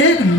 1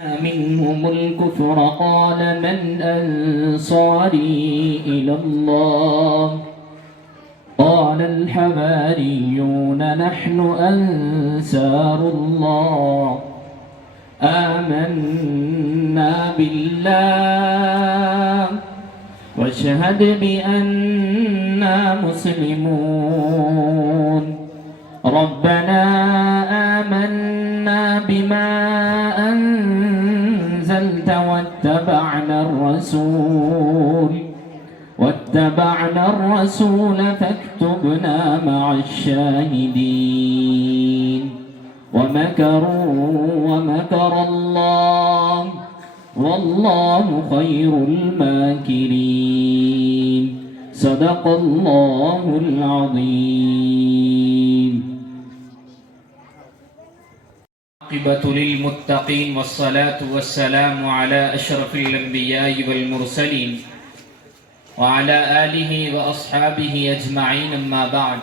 منهم الكفر قال من أنصاري إلى الله قال الحواريون نحن أنصار الله آمنا بالله واشهد بأننا مسلمون ربنا آمنا بما أنزلت واتبعنا الرسول فاكتبنا مع الشاهدين ومكر الله والله خير الماكرين صدق الله العظيم. عاقبة للمتقين والصلاة والسلام على أشرف الأنبياء والمرسلين وعلى آله وأصحابه أجمعين أما بعد.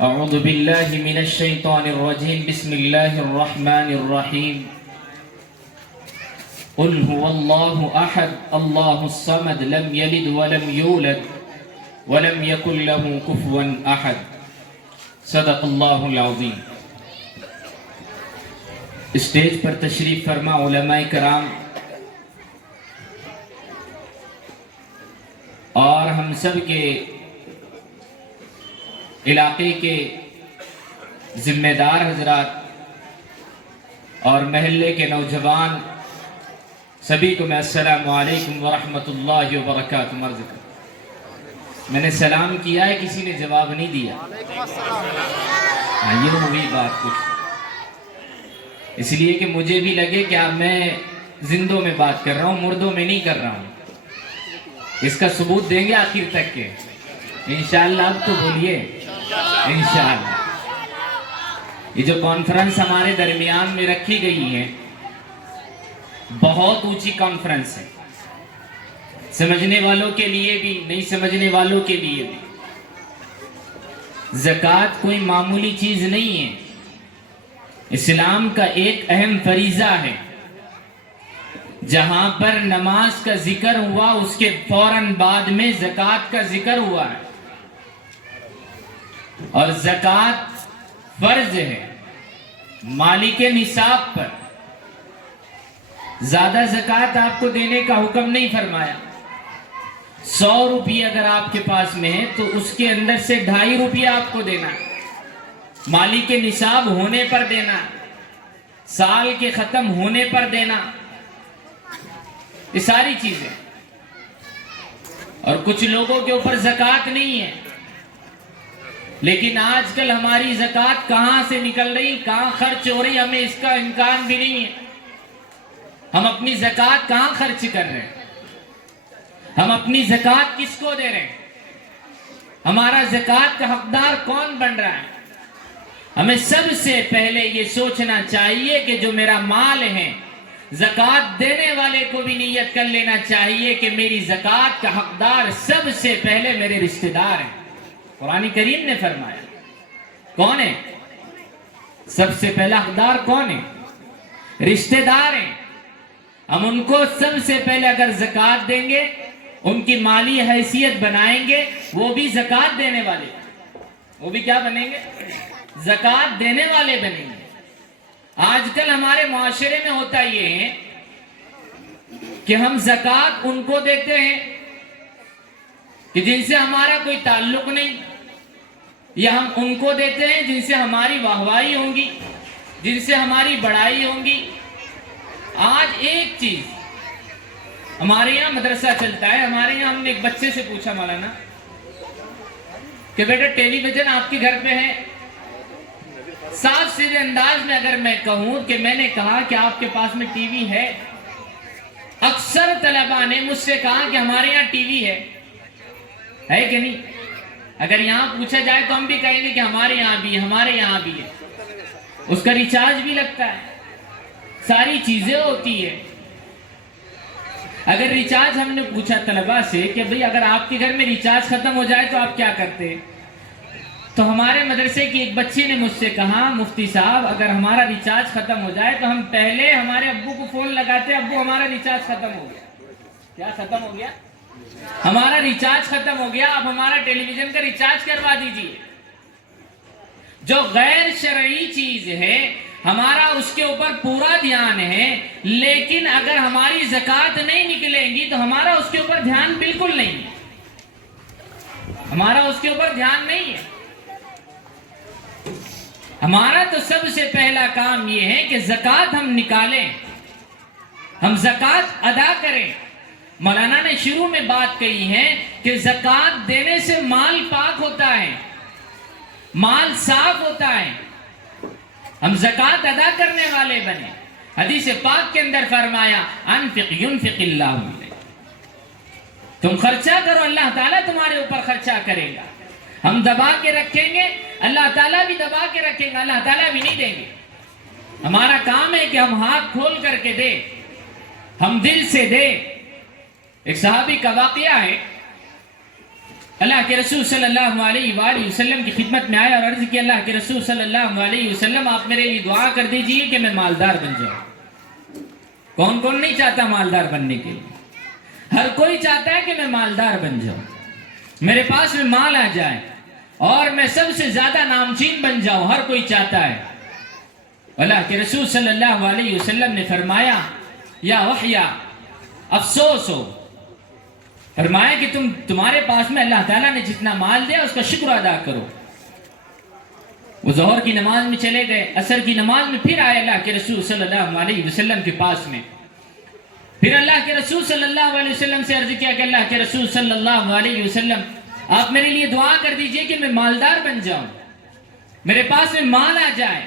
أعوذ بالله من الشيطان الرجيم بسم الله الرحمن الرحيم قل هو الله أحد الله الصمد لم يلد ولم يولد ولم يكن له كفوا أحد صدق اللہ العظیم. اسٹیج پر تشریف فرما علماء کرام اور ہم سب کے علاقے کے ذمہ دار حضرات اور محلے کے نوجوان سبھی کو میں السلام علیکم ورحمۃ اللہ وبرکاتہ عرض کرتا ہوں. میں نے سلام کیا ہے، کسی نے جواب نہیں دیا. یہ ہوئی بات کچھ، اس لیے کہ مجھے بھی لگے کہ اب میں زندوں میں بات کر رہا ہوں، مردوں میں نہیں کر رہا ہوں. اس کا ثبوت دیں گے آخر تک کے انشاءاللہ. اب تو بولیے انشاءاللہ. یہ جو کانفرنس ہمارے درمیان میں رکھی گئی ہے بہت اونچی کانفرنس ہے، سمجھنے والوں کے لیے بھی، نہیں سمجھنے والوں کے لیے بھی۔ زکوٰۃ کوئی معمولی چیز نہیں ہے، اسلام کا ایک اہم فریضہ ہے۔ جہاں پر نماز کا ذکر ہوا اس کے فوراً بعد میں زکوٰۃ کا ذکر ہوا ہے، اور زکوٰۃ فرض ہے مالک نصاب پر۔ زیادہ زکوٰۃ آپ کو دینے کا حکم نہیں فرمایا۔ 100 روپیہ اگر آپ کے پاس میں ہے تو اس کے اندر سے 2.5 روپیہ آپ کو دینا ہے، مالک نصاب ہونے پر دینا، سال کے ختم ہونے پر دینا، یہ ساری چیزیں۔ اور کچھ لوگوں کے اوپر زکوٰۃ نہیں ہے، لیکن آج کل ہماری زکوٰۃ کہاں سے نکل رہی، کہاں خرچ ہو رہی، ہمیں اس کا امکان بھی نہیں ہے۔ ہم اپنی زکوٰۃ کہاں خرچ کر رہے ہیں، ہم اپنی زکوٰۃ کس کو دے رہے ہیں، ہمارا زکوٰۃ کا حقدار کون بن رہا ہے۔ ہمیں سب سے پہلے یہ سوچنا چاہیے کہ جو میرا مال ہے، زکوٰۃ دینے والے کو بھی نیت کر لینا چاہیے کہ میری زکوٰۃ کا حقدار سب سے پہلے میرے رشتہ دار ہیں۔ قرآن کریم نے فرمایا کون ہے سب سے پہلا حقدار، کون ہے؟ رشتہ دار ہیں۔ ہم ان کو سب سے پہلے اگر زکوٰۃ دیں گے، ان کی مالی حیثیت بنائیں گے، وہ بھی زکوٰۃ دینے والے، وہ بھی کیا بنیں گے؟ زکوٰۃ دینے والے بنیں گے۔ آج کل ہمارے معاشرے میں ہوتا یہ ہے کہ ہم زکوٰۃ ان کو دیتے ہیں کہ جن سے ہمارا کوئی تعلق نہیں، یا ہم ان کو دیتے ہیں جن سے ہماری واہواہی ہوں گی، جن سے ہماری بڑائی ہوں گی۔ آج ایک چیز ہمارے یہاں مدرسہ چلتا ہے، ہمارے یہاں ہم نے ایک بچے سے پوچھا مولانا کہ بیٹا ٹیلی ویژن آپ کے گھر پہ ہے؟ صاف سیدھے انداز میں اگر میں کہوں کہ میں نے کہا کہ آپ کے پاس میں ٹی وی ہے، اکثر طلباء نے مجھ سے کہا کہ ہمارے یہاں ٹی وی ہے کہ نہیں؟ اگر یہاں پوچھا جائے تو ہم بھی کہیں گے کہ ہمارے یہاں بھی ہے، ہمارے یہاں بھی ہے، اس کا ریچارج بھی لگتا ہے، ساری چیزیں ہوتی ہے۔ اگر ریچارج ہم نے پوچھا طلباء سے کہ بھئی اگر آپ کے گھر میں ریچارج ختم ہو جائے تو آپ کیا کرتے ہیں، تو ہمارے مدرسے کی ایک بچی نے مجھ سے کہا مفتی صاحب اگر ہمارا ریچارج ختم ہو جائے تو ہم پہلے ہمارے ابو کو فون لگاتے، ابو ہمارا ریچارج ختم ہو گیا۔ کیا ختم ہو گیا؟ ہمارا ریچارج ختم ہو گیا، اب ہمارا ٹیلی ویژن کا ریچارج کروا دیجیے۔ جو غیر شرعی چیز ہے ہمارا اس کے اوپر پورا دھیان ہے، لیکن اگر ہماری زکوٰۃ نہیں نکلیں گی تو ہمارا اس کے اوپر دھیان بالکل نہیں ہے، ہمارا اس کے اوپر دھیان نہیں ہے۔ ہمارا تو سب سے پہلا کام یہ ہے کہ زکوٰۃ ہم نکالیں، ہم زکوٰۃ ادا کریں۔ مولانا نے شروع میں بات کہی ہے کہ زکوٰۃ دینے سے مال پاک ہوتا ہے، مال صاف ہوتا ہے، ہم زکوٰۃ ادا کرنے والے بنے۔ حدیث پاک کے اندر فرمایا انفق ينفق اللہ علیک، تم خرچہ کرو اللہ تعالیٰ تمہارے اوپر خرچہ کرے گا۔ ہم دبا کے رکھیں گے اللہ تعالیٰ بھی دبا کے رکھیں گا، اللہ تعالیٰ بھی نہیں دیں گے۔ ہمارا کام ہے کہ ہم ہاتھ کھول کر کے دیں، ہم دل سے دیں۔ ایک صحابی کا واقعہ ہے، اللہ کے رسول صلی اللہ علیہ وآلہ وسلم کی خدمت میں آیا اور عرض کی اللہ کے رسول صلی اللہ علیہ وسلم آپ میرے لیے دعا کر دیجئے کہ میں مالدار بن جاؤں۔ کون کون نہیں چاہتا مالدار بننے کے لیے؟ ہر کوئی چاہتا ہے کہ میں مالدار بن جاؤں، میرے پاس میں مال آ جائے اور میں سب سے زیادہ نامچین بن جاؤں، ہر کوئی چاہتا ہے۔ اللہ کے رسول صلی اللہ علیہ وسلم نے فرمایا یا وحیا افسوس ہو، فرمایا کہ تمہارے پاس میں اللہ تعالیٰ نے جتنا مال دیا اس کا شکر ادا کرو۔ وہ ظہر کی نماز میں چلے گئے، عصر کی نماز میں پھر آئے اللہ کے رسول صلی اللہ علیہ وسلم کے پاس میں، پھر اللہ کے رسول صلی اللہ علیہ وسلم سے عرض کیا کہ اللہ کے رسول صلی اللہ علیہ وسلم آپ میرے لیے دعا کر دیجئے کہ میں مالدار بن جاؤں، میرے پاس میں مال آ جائے۔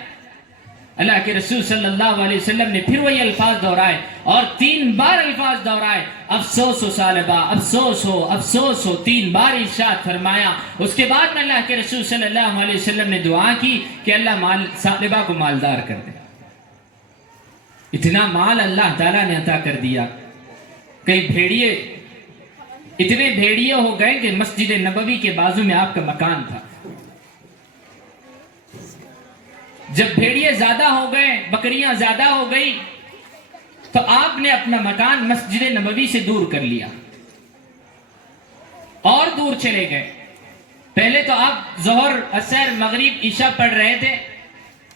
اللہ کے رسول صلی اللہ علیہ وسلم نے پھر وہی الفاظ دہرائے اور 3 بار الفاظ دہرائے، افسوس ہو سالبہ، افسوس ہو، افسوس ہو، 3 بار ارشاد فرمایا۔ اس کے بعد میں اللہ کے رسول صلی اللہ علیہ وسلم نے دعا کی کہ اللہ سالبہ کو مالدار کر دے۔ اتنا مال اللہ تعالیٰ نے عطا کر دیا. کئی بھیڑیے اتنے بھیڑیے ہو گئے کہ مسجد نبوی کے بازو میں آپ کا مکان تھا. جب بھیڑیے زیادہ ہو گئے، بکریاں زیادہ ہو گئی، تو آپ نے اپنا مکان مسجد نبوی سے دور کر لیا اور دور چلے گئے. پہلے تو آپ ظہر، عصر، مغرب، عشاء پڑھ رہے تھے،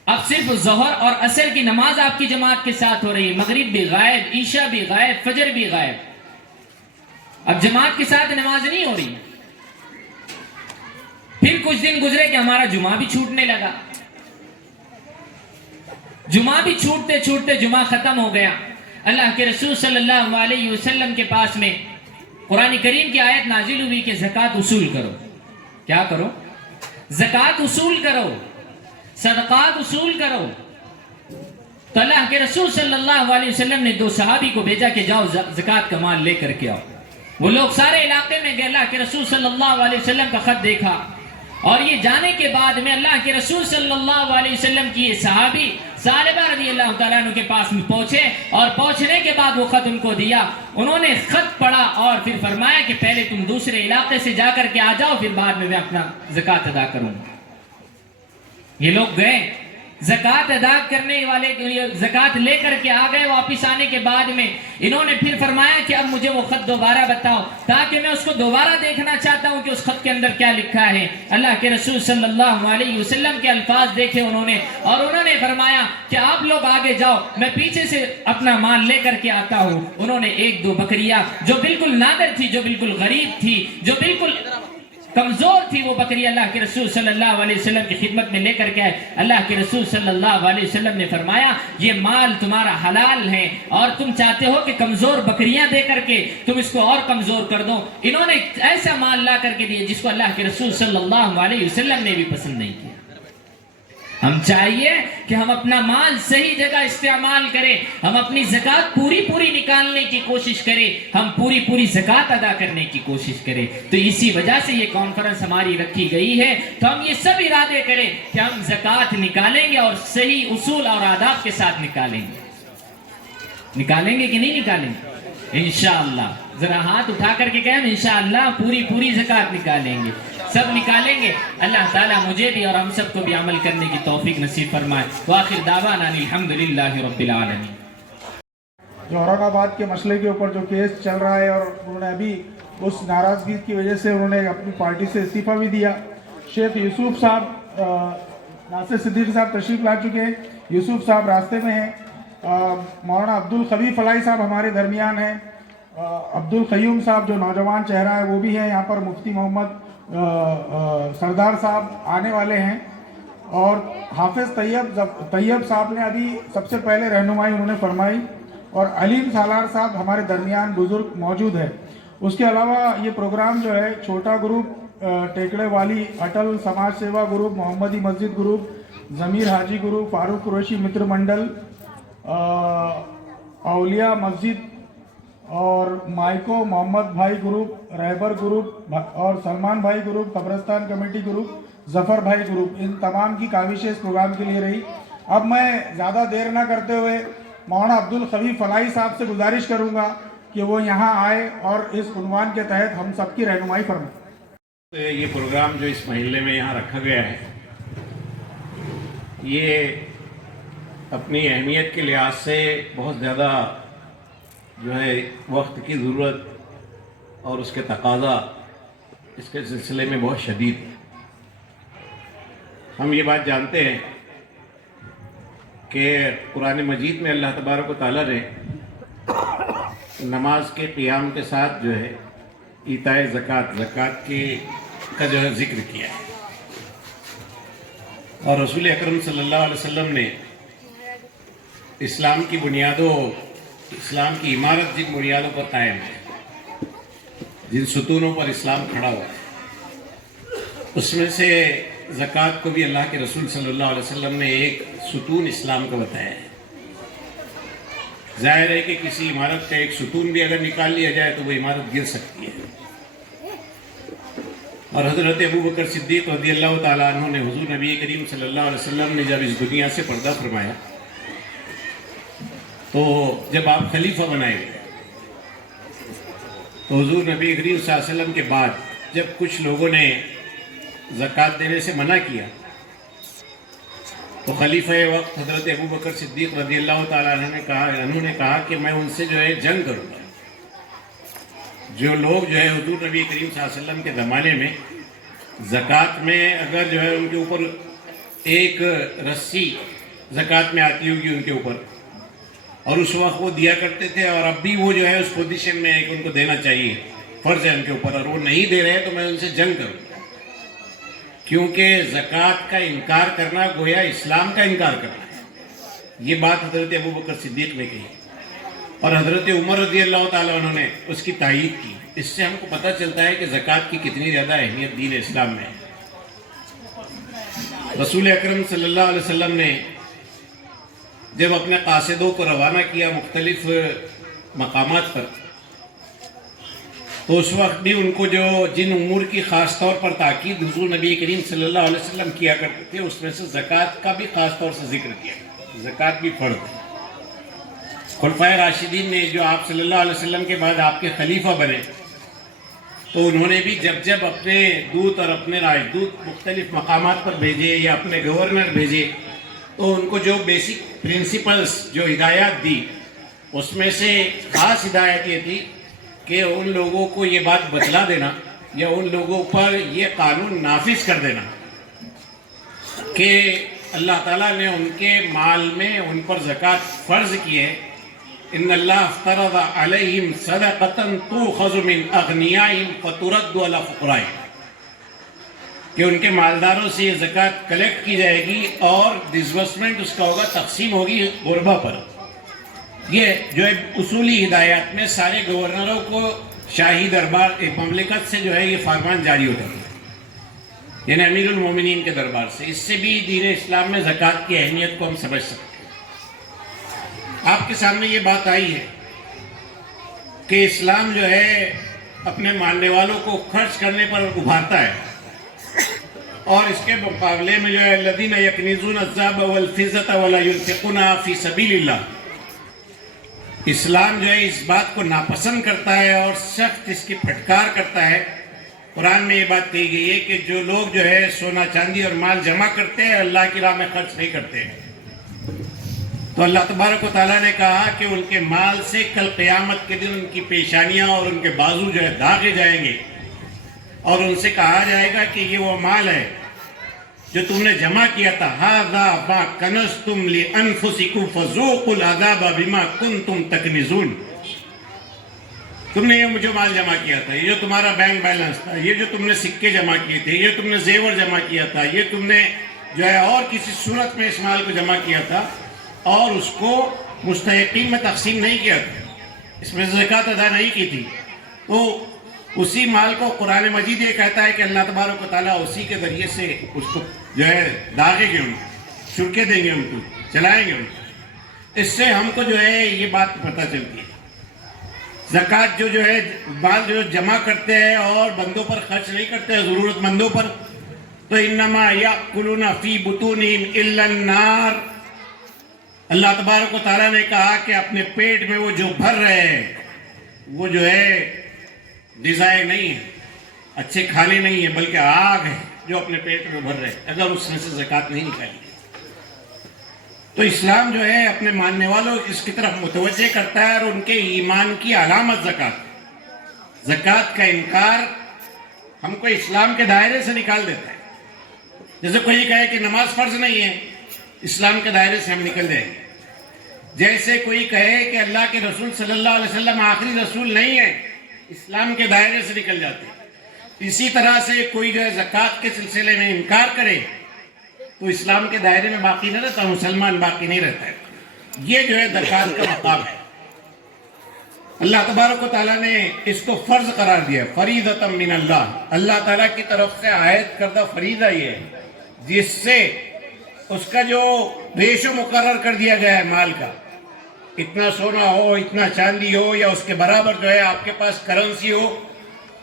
اب صرف ظہر اور عصر کی نماز آپ کی جماعت کے ساتھ ہو رہی ہے. مغرب بھی غائب، عشاء بھی غائب، فجر بھی غائب. اب جماعت کے ساتھ نماز نہیں ہو رہی. پھر کچھ دن گزرے کہ ہمارا جمعہ بھی چھوٹنے لگا. جمعہ بھی چھوٹتے چھوٹتے جمعہ ختم ہو گیا. اللہ کے رسول صلی اللہ علیہ وسلم کے پاس میں قرآن کریم کی آیت نازل ہوئی کہ زکوٰۃ وصول کرو. کیا کرو؟ زکوٰۃ وصول کرو، صدقات وصول کرو. تو اللہ کے رسول صلی اللہ علیہ وسلم نے 2 صحابی کو بھیجا کہ جاؤ زکوٰۃ کا مال لے کر کے آؤ. وہ لوگ سارے علاقے میں گئے، اللہ کے رسول صلی اللہ علیہ وسلم کا خط دیکھا، اور یہ جانے کے بعد میں اللہ کے رسول صلی اللہ علیہ وسلم کی یہ صحابی ثعلبہ رضی اللہ تعالیٰ عنہ کے پاس میں پہنچے، اور پہنچنے کے بعد وہ خط ان کو دیا. انہوں نے خط پڑھا اور پھر فرمایا کہ پہلے تم دوسرے علاقے سے جا کر کے آ جاؤ، پھر بعد میں اپنا زکوٰۃ ادا کروں. یہ لوگ گئے زکوٰۃ ادا کرنے والے زکوٰۃ لے کر کے آ گئے. واپس آنے کے بعد میں انہوں نے پھر فرمایا کہ اب مجھے وہ خط دوبارہ بتاؤ، تاکہ میں اس کو دوبارہ دیکھنا چاہتا ہوں کہ اس خط کے اندر کیا لکھا ہے. اللہ کے رسول صلی اللہ علیہ وسلم کے الفاظ دیکھے انہوں نے، اور انہوں نے فرمایا کہ آپ لوگ آگے جاؤ، میں پیچھے سے اپنا مال لے کر کے آتا ہوں. انہوں نے 1-2 بکریاں جو بالکل نادر تھی، جو بالکل غریب تھی، جو بالکل کمزور تھی، وہ بکری اللہ کے رسول صلی اللہ علیہ وسلم کی خدمت میں لے کر کے آئے. اللہ کے رسول صلی اللہ علیہ وسلم نے فرمایا یہ مال تمہارا حلال ہے، اور تم چاہتے ہو کہ کمزور بکریاں دے کر کے تم اس کو اور کمزور کر دو. انہوں نے ایسا مال لا کر کے دیا جس کو اللہ کے رسول صلی اللہ علیہ وسلم نے بھی پسند نہیں کیا. ہم چاہیے کہ ہم اپنا مال صحیح جگہ استعمال کریں، ہم اپنی زکوٰۃ پوری نکالنے کی کوشش کریں، ہم پوری زکوٰۃ ادا کرنے کی کوشش کریں. تو اسی وجہ سے یہ کانفرنس ہماری رکھی گئی ہے. تو ہم یہ سب ارادے کریں کہ ہم زکوٰۃ نکالیں گے، اور صحیح اصول اور آداب کے ساتھ نکالیں گے. نکالیں گے کہ نہیں نکالیں گے؟ انشاءاللہ. ذرا ہاتھ اٹھا کر کے کہیں انشاءاللہ پوری زکوٰۃ نکالیں گے، سب نکالیں گے. اللہ تعالیٰ مجھے بھی اور ہم سب کو بھی عمل کرنے کی توفیق نصیب فرمائے. وآخر دعوانا الحمدللہ رب العالمین. جو اورنگ آباد کے مسئلے کے اوپر جو کیس چل رہا ہے، اور انہوں نے ابھی اس ناراضگی کی وجہ سے انہوں نے اپنی پارٹی سے استعفیٰ بھی دیا. شیخ یوسف صاحب، ناصر صدیقی صاحب تشریف لا چکے ہیں، یوسف صاحب راستے میں ہیں. مولانا عبدالقوی فلاحی صاحب ہمارے درمیان ہیں. عبدالقیوم صاحب جو نوجوان چہرہ ہے وہ بھی ہے یہاں پر. مفتی محمد سردار صاحب آنے والے ہیں، اور حافظ طیب صاحب نے ابھی سب سے پہلے رہنمائی انہوں نے فرمائی، اور علیم سالار صاحب ہمارے درمیان بزرگ موجود ہے. اس کے علاوہ یہ پروگرام جو ہے چھوٹا گروپ، ٹیکڑے والی اٹل سماج سیوا گروپ، محمدی مسجد گروپ، ضمیر حاجی گروپ، فاروق قریشی متر منڈل، اولیاء مسجد، اور مائکو محمد بھائی گروپ، رہبر گروپ، اور سلمان بھائی گروپ، قبرستان کمیٹی گروپ، ظفر بھائی گروپ، ان تمام کی کاوشیں اس پروگرام کے لیے رہی. اب میں زیادہ دیر نہ کرتے ہوئے مولانا عبدالقوی فلاحی صاحب سے گزارش کروں گا کہ وہ یہاں آئے اور اس عنوان کے تحت ہم سب کی رہنمائی فرمائیں. یہ پروگرام جو اس محلے میں یہاں رکھا گیا ہے، یہ اپنی اہمیت کے لحاظ سے بہت زیادہ جو ہے وقت کی ضرورت اور اس کے تقاضا اس کے سلسلے میں بہت شدید ہے. ہم یہ بات جانتے ہیں کہ قرآن مجید میں اللہ تبارک و تعالیٰ نے نماز کے قیام کے ساتھ جو ہے ایتاء زکوٰۃ کا جو ہے ذکر کیا ہے، اور رسول اکرم صلی اللہ علیہ وسلم نے اسلام کی بنیادوں، اسلام کی عمارت جن بنیادوں پر قائم ہے، جن ستونوں پر اسلام کھڑا ہوا ہے، اس میں سے زکوٰۃ کو بھی اللہ کے رسول صلی اللہ علیہ وسلم نے ایک ستون اسلام کا بتایا ہے. ظاہر ہے کہ کسی عمارت کا ایک ستون بھی اگر نکال لیا جائے تو وہ عمارت گر سکتی ہے. اور حضرت ابوبکر صدیق رضی اللہ تعالیٰ عنہ نے حضور نبی کریم صلی اللہ علیہ وسلم نے جب اس دنیا سے پردہ فرمایا تو جب آپ خلیفہ بنائے گئے تو حضور نبی کریم صلی اللہ علیہ وسلم کے بعد جب کچھ لوگوں نے زکوٰۃ دینے سے منع کیا تو خلیفہ وقت حضرت ابو بکر صدیق رضی اللہ تعالیٰ عنہ نے کہا کہ میں ان سے جو ہے جنگ کروں گا. جو لوگ جو ہے حضور نبی کریم صلی اللہ علیہ وسلم کے زمانے میں زکوٰۃ میں اگر جو ہے ان کے اوپر ایک رسی زکوٰۃ میں آتی ہوگی ان کے اوپر اور اس وقت وہ دیا کرتے تھے اور اب بھی وہ جو ہے اس پوزیشن میں ہے کہ ان کو دینا چاہیے، فرض ہے ان کے اوپر، اور وہ نہیں دے رہے تو میں ان سے جنگ کروں. کیونکہ زکوٰۃ کا انکار کرنا گویا اسلام کا انکار کرنا ہے. یہ بات حضرت ابو بکر صدیق نے کہی اور حضرت عمر رضی اللہ تعالیٰ عنہ نے اس کی تائید کی. اس سے ہم کو پتہ چلتا ہے کہ زکوٰۃ کی کتنی زیادہ اہمیت دین اسلام میں ہے. رسول اکرم صلی اللہ علیہ وسلم نے جب اپنے قاصدوں کو روانہ کیا مختلف مقامات پر تو اس وقت بھی ان کو جو جن امور کی خاص طور پر تاکید حضور نبی کریم صلی اللہ علیہ وسلم کیا کرتے تھے اس میں سے زکوٰۃ کا بھی خاص طور سے ذکر کیا. زکوٰۃ بھی فرض ہے. خلفائے راشدین نے جو آپ صلی اللہ علیہ وسلم کے بعد آپ کے خلیفہ بنے تو انہوں نے بھی جب اپنے دودت اور اپنے راجدوت مختلف مقامات پر بھیجے یا اپنے گورنر بھیجے تو ان کو جو بیسک پرنسپلز جو ہدایات دی اس میں سے خاص ہدایت یہ تھی کہ ان لوگوں کو یہ بات بتلا دینا یا ان لوگوں پر یہ قانون نافذ کر دینا کہ اللہ تعالیٰ نے ان کے مال میں ان پر زکوٰۃ فرض کی ہے. ان اللہ افترض علیہم صدقۃ تؤخذ من اغنیائہم فترد علی فقرائہم، کہ ان کے مالداروں سے یہ زکوٰۃ کلیکٹ کی جائے گی اور ڈسبرسمنٹ اس کا ہوگا، تقسیم ہوگی غربا پر. یہ جو ہے اصولی ہدایات میں سارے گورنروں کو شاہی دربار مملکت سے جو ہے یہ فرمان جاری ہوتا ہے، یعنی امیر المومنین کے دربار سے. اس سے بھی دین اسلام میں زکوٰۃ کی اہمیت کو ہم سمجھ سکتے ہیں. آپ کے سامنے یہ بات آئی ہے کہ اسلام جو ہے اپنے ماننے والوں کو خرچ کرنے پر ابھارتا ہے اور اس کے مقابلے میں جو ہے الذین یکنزون الذهب والفضة ولا ينفقونها فی سبیل اللہ، اسلام جو ہے اس بات کو ناپسند کرتا ہے اور سخت اس کی پھٹکار کرتا ہے. قرآن میں یہ بات کہی گئی ہے کہ جو لوگ جو ہے سونا چاندی اور مال جمع کرتے ہیں اللہ کی راہ میں خرچ نہیں کرتے ہیں تو اللہ تبارک و تعالیٰ نے کہا کہ ان کے مال سے کل قیامت کے دن ان کی پیشانیاں اور ان کے بازو جو ہے داغے جائیں گے اور ان سے کہا جائے گا کہ یہ وہ مال ہے جو تم نے جمع کیا تھا. ھذا ما کنزتم لانفسکم فذوقوا العذاب بما کنتم تکنزون. تم نے یہ جو مال جمع کیا تھا، یہ جو تمہارا بینک بیلنس تھا، یہ جو تم نے سکے جمع کیے تھے، یہ تم نے زیور جمع کیا تھا، یہ تم نے جو ہے اور کسی صورت میں اس مال کو جمع کیا تھا اور اس کو مستحقین میں تقسیم نہیں کیا تھا، اس میں زکوٰۃ ادا نہیں کی تھی، تو اسی مال کو قرآن مجید یہ کہتا ہے کہ اللہ تبارک و تعالیٰ اسی کے ذریعے سے اس کو جو ہے داغے گے، ان کو چھڑکے دیں گے، ان کو چلائیں گے ان کو. اس سے ہم کو جو ہے یہ بات پتہ چلتی ہے زکوٰۃ جو ہے مال جو جمع کرتے ہیں اور بندوں پر خرچ نہیں کرتے ہیں ضرورت مندوں پر تو انما یاکلون فی بطونہم الا النار. اللہ تبارک و تعالیٰ نے کہا کہ اپنے پیٹ میں وہ جو بھر رہے ہیں وہ جو ہے غذائیں نہیں ہے، اچھے کھانے نہیں ہے، بلکہ آگ ہے جو اپنے پیٹ میں بھر رہے ہیں اگر اس میں سے زکوٰۃ نہیں نکالی. تو اسلام جو ہے اپنے ماننے والوں اس کی طرف متوجہ کرتا ہے اور ان کے ایمان کی علامت زکوٰۃ. زکوٰۃ کا انکار ہم کو اسلام کے دائرے سے نکال دیتا ہے. جیسے کوئی کہے کہ نماز فرض نہیں ہے، اسلام کے دائرے سے ہم نکل جائیں گے. جیسے کوئی کہے کہ اللہ کے رسول صلی اللہ علیہ وسلم آخری رسول نہیں ہے، اسلام کے دائرے سے نکل جاتے ہیں. اسی طرح سے کوئی جو ہے زکوٰۃ کے سلسلے میں انکار کرے تو اسلام کے دائرے میں باقی نہیں رہتا، مسلمان باقی نہیں رہتا ہے. یہ جو ہے زکوٰۃ کا مقام ہے. اللہ تبارک و تعالیٰ نے اس کو فرض قرار دیا، فریضۃ من اللہ، اللہ تعالیٰ کی طرف سے عائد کردہ فریضہ یہ ہے جس سے اس کا جو ریشو مقرر کر دیا گیا ہے مال کا، اتنا سونا ہو، اتنا چاندی ہو، یا اس کے برابر جو ہے آپ کے پاس کرنسی ہو،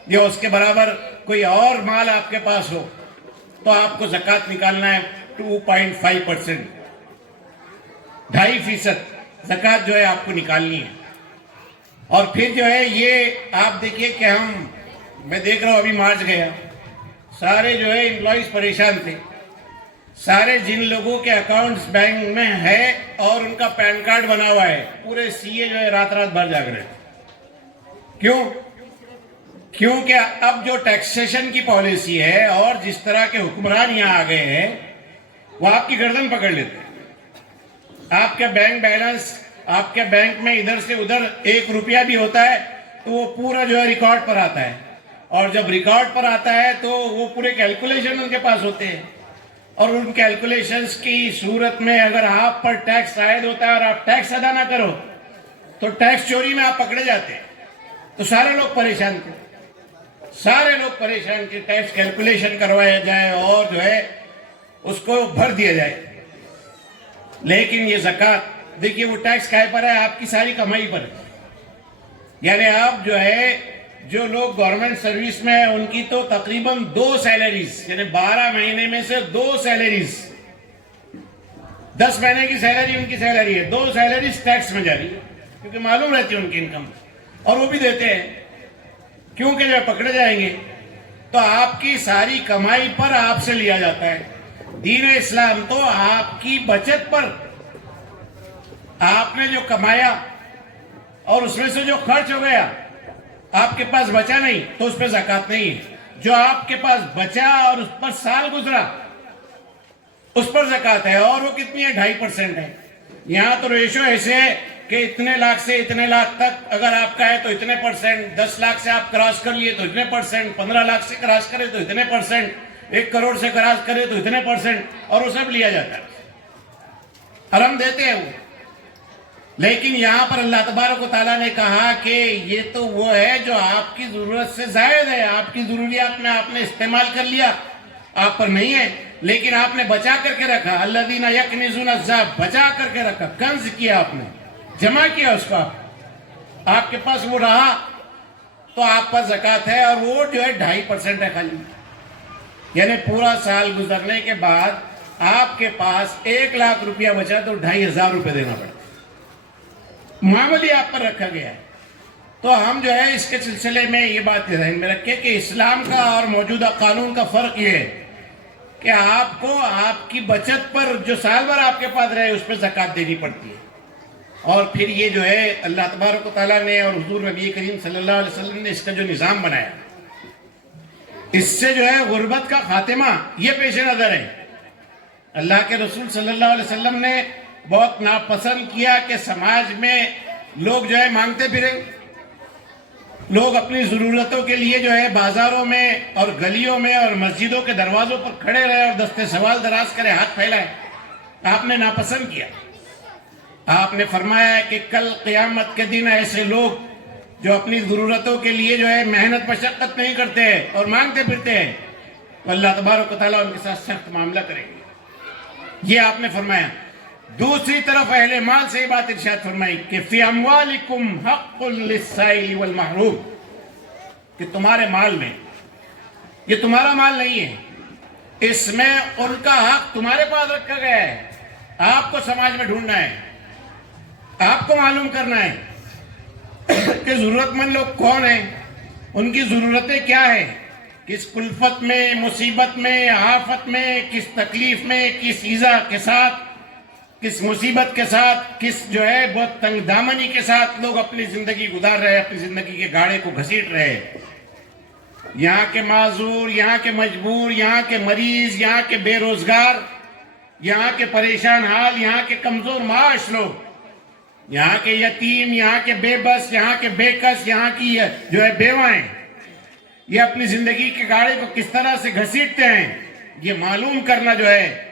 یا اس کے برابر کوئی اور مال آپ کے پاس ہو، تو آپ کو زکوٰۃ نکالنا ہے 2.5%، 2.5%. زکوٰۃ جو ہے آپ کو نکالنی ہے. اور پھر جو ہے یہ آپ دیکھیے کہ میں دیکھ رہا ہوں ابھی مارچ گیا، سارے جو ہے امپلائیز پریشان تھے. سارے جن لوگوں کے اکاؤنٹس بینک میں ہے اور ان کا پین کارڈ بنا ہوا ہے، پورے سی اے جو ہے رات بھر جاگ رہے تھے. کیوں؟ کیونکہ اب جو ٹیکسیشن کی پالیسی ہے اور جس طرح کے حکمران یہاں آ گئے ہیں وہ آپ کی گردن پکڑ لیتے ہیں. آپ کا بینک بیلنس، آپ کے بینک میں ادھر سے ادھر 1 روپیہ بھی ہوتا ہے تو وہ پورا جو ہے ریکارڈ پر آتا ہے، اور جب ریکارڈ پر آتا ہے تو وہ پورے کیلکولیشن ان کے پاس ہوتے ہیں، اور ان کیلکولیشنز کی صورت میں اگر آپ پر ٹیکس عائد ہوتا ہے اور آپ ٹیکس ادا نہ کرو تو ٹیکس چوری میں آپ پکڑے جاتے ہیں. تو سارے لوگ پریشان تھے، سارے لوگ پریشان کہ ٹیکس کیلکولیشن کروایا جائے اور جو ہے اس کو بھر دیا جائے. لیکن یہ زکوٰۃ دیکھیے وہ ٹیکس کائے پر ہے؟ آپ کی ساری کمائی پر ہے. یعنی آپ جو ہے جو لوگ گورنمنٹ سروس میں ہیں ان کی تو تقریباً 2 سیلریز، یعنی 12 مہینے میں سے 2 سیلریز، 10 مہینے کی سیلری ان کی سیلری ہے، 2 سیلریز ٹیکس میں جاری ہے، کیونکہ معلوم رہتی ہے ان کی انکم، اور وہ بھی دیتے ہیں کیونکہ جو پکڑے جائیں گے تو آپ کی ساری کمائی پر آپ سے لیا جاتا ہے. دین اسلام تو آپ کی بچت پر، آپ نے جو کمایا اور اس میں سے جو خرچ ہو گیا، آپ کے پاس بچا نہیں تو اس پہ زکوٰۃ نہیں ہے. جو آپ کے پاس بچا اور اس پر سال گزرا اس پر زکوٰۃ ہے، اور وہ کتنی ہے؟ 2.5% ہے. یہاں تو ریشو ایسے ہے کہ اتنے لاکھ سے اتنے لاکھ تک اگر آپ کا ہے تو اتنے %، 10 لاکھ سے آپ کراس کر لیے تو اتنے %، 15 لاکھ سے کراس کرے تو اتنے %، 1 کروڑ سے کراس کرے تو اتنے %، اور وہ سب لیا جاتا ہے اور ہم دیتے ہیں وہ. لیکن یہاں پر اللہ تبارک و تعالیٰ نے کہا کہ یہ تو وہ ہے جو آپ کی ضرورت سے زائد ہے، آپ کی ضروریات میں آپ نے استعمال کر لیا، آپ پر نہیں ہے، لیکن آپ نے بچا کر کے رکھا. الذین یکنزون الذھب، بچا کر کے رکھا، کنز کیا، آپ نے جمع کیا اس کا، آپ کے پاس وہ رہا تو آپ پر زکوٰۃ ہے، اور وہ جو ہے 2.5% ہے خالی. یعنی پورا سال گزرنے کے بعد آپ کے پاس 1 لاکھ روپیہ بچا تو 2,500 روپے دینا پڑتا، معاملی آپ پر رکھا گیا ہے. تو ہم جو ہے اس کے سلسلے میں یہ بات ذہن میں رکھیں کہ اسلام کا اور موجودہ قانون کا فرق یہ ہے کہ آپ کو آپ کی بچت پر جو سال بھر آپ کے پاس رہے اس پہ زکوٰۃ دینی پڑتی ہے. اور پھر یہ جو ہے اللہ تبارک و تعالیٰ نے اور حضور نبی کریم صلی اللہ علیہ وسلم نے اس کا جو نظام بنایا، اس سے جو ہے غربت کا خاتمہ یہ پیش نظر ہے. اللہ کے رسول صلی اللہ علیہ وسلم نے بہت ناپسند کیا کہ سماج میں لوگ جو ہے مانگتے پھریں، لوگ اپنی ضرورتوں کے لیے جو ہے بازاروں میں اور گلیوں میں اور مسجدوں کے دروازوں پر کھڑے رہے اور دستے سوال دراز کرے، ہاتھ پھیلائے. آپ نے ناپسند کیا. آپ نے فرمایا کہ کل قیامت کے دن ایسے لوگ جو اپنی ضرورتوں کے لیے جو ہے محنت مشقت نہیں کرتے ہیں اور مانگتے پھرتے ہیں تو اللہ تبارک و تعالیٰ ان کے ساتھ سخت معاملہ کریں گے. یہ آپ نے فرمایا. دوسری طرف اہل مال سے یہ بات ارشاد فرمائی کہ فی اموالکم حق للسائل والمحروم، کہ تمہارے مال میں، یہ تمہارا مال نہیں ہے، اس میں ان کا حق تمہارے پاس رکھا گیا ہے. آپ کو سماج میں ڈھونڈنا ہے، آپ کو معلوم کرنا ہے کہ ضرورت مند لوگ کون ہیں، ان کی ضرورتیں کیا ہیں، کس کلفت میں، مصیبت میں، آفت میں، کس تکلیف میں، کس ایذا کے ساتھ، کس مصیبت کے ساتھ، کس جو ہے بہت تنگ دامنی کے ساتھ لوگ اپنی زندگی گزار رہے، اپنی زندگی کے گاڑے کو گھسیٹ رہے. یہاں کے معذور، یہاں کے مجبور، یہاں کے مریض، یہاں کے بے روزگار، یہاں کے پریشان حال، یہاں کے کمزور معاش لوگ، یہاں کے یتیم، یہاں کے بے بس، یہاں کے بے کس، یہاں کی جو ہے بیوائیں، یہ اپنی زندگی کے گاڑے کو کس طرح سے گھسیٹتے ہیں، یہ معلوم کرنا جو ہے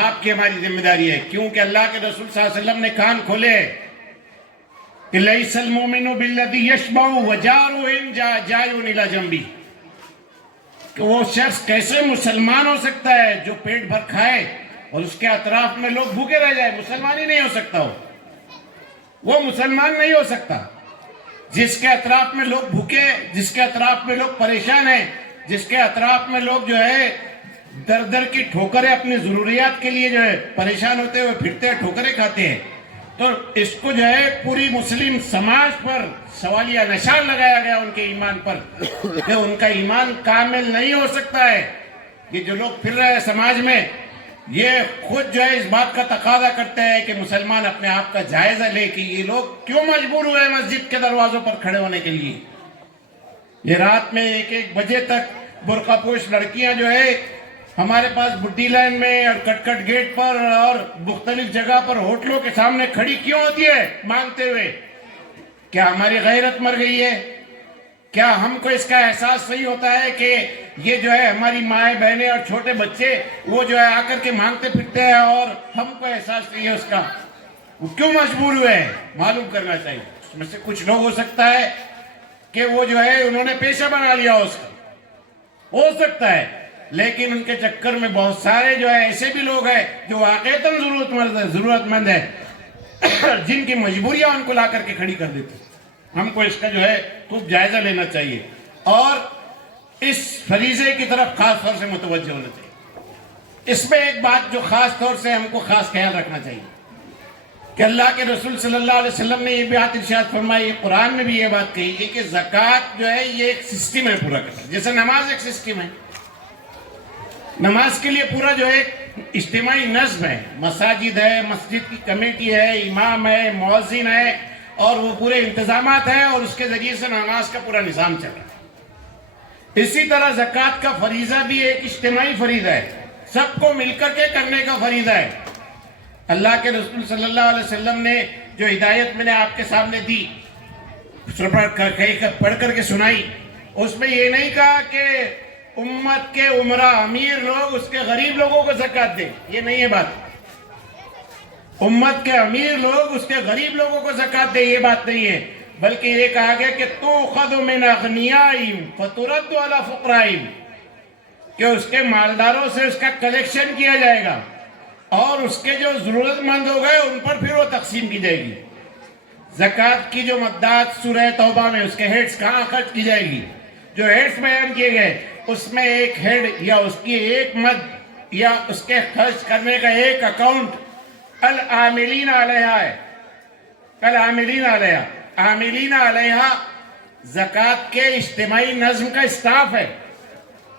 آپ کی ہماری ذمہ داری ہے. کیونکہ اللہ کے رسول صلی اللہ علیہ وسلم نے کان کھولے کہ لیس المؤمن بالذی یشبع وجارہ جائع الی جنبہ، کہ وہ شخص کیسے مسلمان ہو سکتا ہے جو پیٹ بھر کھائے اور اس کے اطراف میں لوگ بھوکے رہ جائے. مسلمان ہی نہیں ہو سکتا، وہ مسلمان نہیں ہو سکتا جس کے اطراف میں لوگ بھوکے، جس کے اطراف میں لوگ پریشان ہیں، جس کے اطراف میں لوگ جو ہے در در کی ٹھوکریں اپنی ضروریات کے لیے جو ہے پریشان ہوتے ہوئے پھرتے ہیں، ٹھوکریں کھاتے ہیں. تو اس کو جو ہے پوری مسلم سماج پر سوالیہ نشان لگایا گیا ان کے ایمان پر کہ ان کا ایمان کامل نہیں ہو سکتا ہے. یہ جو لوگ پھر رہے ہیں سماج میں یہ خود جو ہے اس بات کا تقاضا کرتے ہیں کہ مسلمان اپنے آپ کا جائزہ لے کہ یہ لوگ کیوں مجبور ہوئے مسجد کے دروازوں پر کھڑے ہونے کے لیے. یہ رات میں 1-1 بجے تک برقع پوش لڑکیاں جو ہے ہمارے پاس بڈی لائن میں اور کٹ گیٹ پر اور مختلف جگہ پر ہوٹلوں کے سامنے کھڑی کیوں ہوتی ہے مانگتے ہوئے؟ کیا ہماری غیرت مر گئی ہے؟ کیا ہم کو اس کا احساس نہیں ہوتا ہے کہ یہ جو ہے ہماری مائیں بہنیں اور چھوٹے بچے وہ جو ہے آ کر کے مانگتے پھرتے ہیں اور ہم کو احساس نہیں ہے اس کا؟ وہ کیوں مجبور ہوئے ہیں معلوم کرنا چاہیے. اس میں سے کچھ لوگ ہو سکتا ہے کہ وہ جو ہے انہوں نے پیشہ بنا لیا اس کا، ہو سکتا ہے، لیکن ان کے چکر میں بہت سارے جو ہے ایسے بھی لوگ ہیں جو واقعتاً ضرورت مند ہے جن کی مجبوریاں ان کو لا کر کے کھڑی کر دیتی. ہم کو اس کا جو ہے خوب جائزہ لینا چاہیے اور اس فریضے کی طرف خاص طور سے متوجہ ہونا چاہیے. اس میں ایک بات جو خاص طور سے ہم کو خاص خیال رکھنا چاہیے کہ اللہ کے رسول صلی اللہ علیہ وسلم نے یہ بات ارشاد فرمائی، قرآن میں بھی یہ بات کہی ہے کہ زکوٰۃ جو ہے یہ ایک سسٹم ہے پورا کرتا، جیسے نماز ایک سسٹم ہے. نماز کے لیے پورا جو ہے اجتماعی نظم ہے، مساجد ہے، مسجد کی کمیٹی ہے، امام ہے، مؤذن ہے اور وہ پورے انتظامات ہیں اور اس کے ذریعے سے نماز کا پورا نظام چل رہا ہے. اسی طرح زکوٰۃ کا فریضہ بھی ایک اجتماعی فریضہ ہے، سب کو مل کر کے کرنے کا فریضہ ہے. اللہ کے رسول صلی اللہ علیہ وسلم نے جو ہدایت میں نے آپ کے سامنے دی پڑھ کر کے سنائی، اس میں یہ نہیں کہا کہ امت کے عمرہ امیر لوگ اس کے غریب لوگوں کو زکوٰۃ دیں، یہ نہیں ہے بات. امت کے امیر لوگ اس کے غریب لوگوں کو زکوٰۃ دیں، یہ بات نہیں ہے، بلکہ یہ کہا گیا کہ تؤخذ من اغنیائہم فترد علی فقرائہم، کہ اس کے مالداروں سے اس کا کلیکشن کیا جائے گا اور اس کے جو ضرورت مند ہو گئے ان پر پھر وہ تقسیم کی جائے گی. زکوٰۃ کی جو مقدار سورہ توبہ میں اس کے ہیڈز کہاں خرچ کی جائے گی، جو ہیڈز بیان کیے گئے اس میں ایک ہیڈ یا اس کی ایک مد یا اس کے خرچ کرنے کا ایک اکاؤنٹ العاملین علیہا ہے. العاملین علیہا، عاملین علیہا زکوٰۃ کے اجتماعی نظم کا اسٹاف ہے.